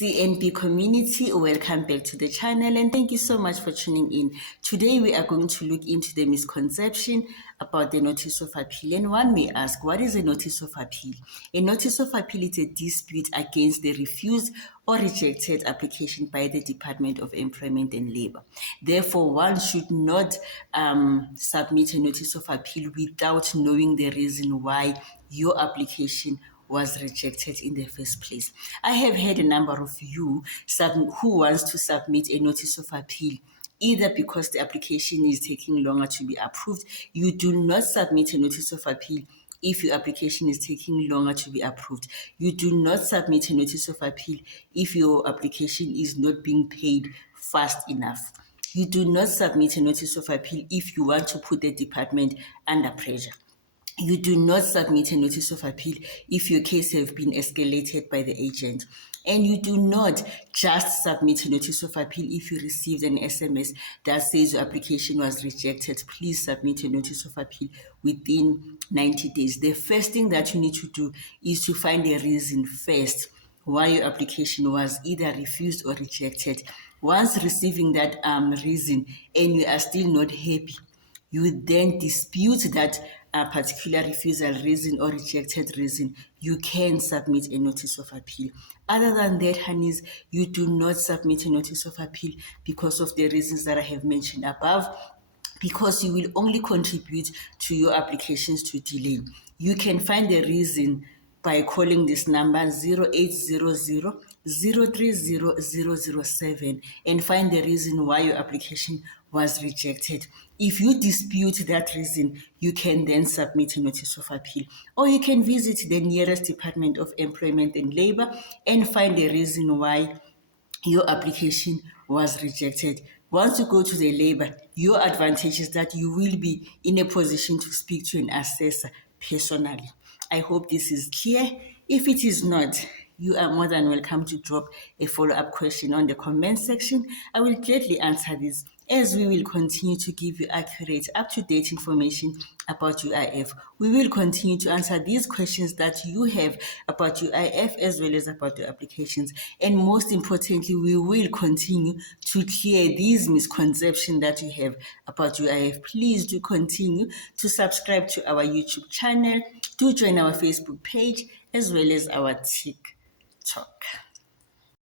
CNP community, welcome back to the channel and thank you so much for tuning in. Today we are going to look into the misconception about the notice of appeal. And one may ask, what is a notice of appeal? A notice of appeal is a dispute against the refused or rejected application by the Department of Employment and Labor. Therefore, one should not submit a notice of appeal without knowing the reason why your application was rejected in the first place. I have had a number of you who wants to submit a notice of appeal either because the application is taking longer to be approved. You do not submit a notice of appeal if your application is taking longer to be approved. You do not submit a notice of appeal if your application is not being paid fast enough. You do not submit a notice of appeal if you want to put the department under pressure. You do not submit a notice of appeal if your case has been escalated by the agent. And you do not just submit a notice of appeal if you received an SMS that says your application was rejected. Please submit a notice of appeal within 90 days. The first thing that you need to do is to find a reason first why your application was either refused or rejected. Once receiving that reason and you are still not happy, you then dispute that particular refusal reason or rejected reason, you can submit a notice of appeal. Other than that, honeys, you do not submit a notice of appeal because of the reasons that I have mentioned above, because you will only contribute to your applications to delay. You can find the reason by calling this number 0800 030 007 and find the reason why your application was rejected. If you dispute that reason, you can then submit a notice of appeal, or you can visit the nearest Department of Employment and Labor and find the reason why your application was rejected. Once you go to the labor, your advantage is that you will be in a position to speak to an assessor personally. I hope this is clear. If it is not, you are more than welcome to drop a follow-up question on the comment section. I will gladly answer this, as we will continue to give you accurate, up-to-date information about UIF. We will continue to answer these questions that you have about UIF as well as about your applications. And most importantly, we will continue to clear these misconceptions that you have about UIF. Please do continue to subscribe to our YouTube channel. Do join our Facebook page as well as our TikTok.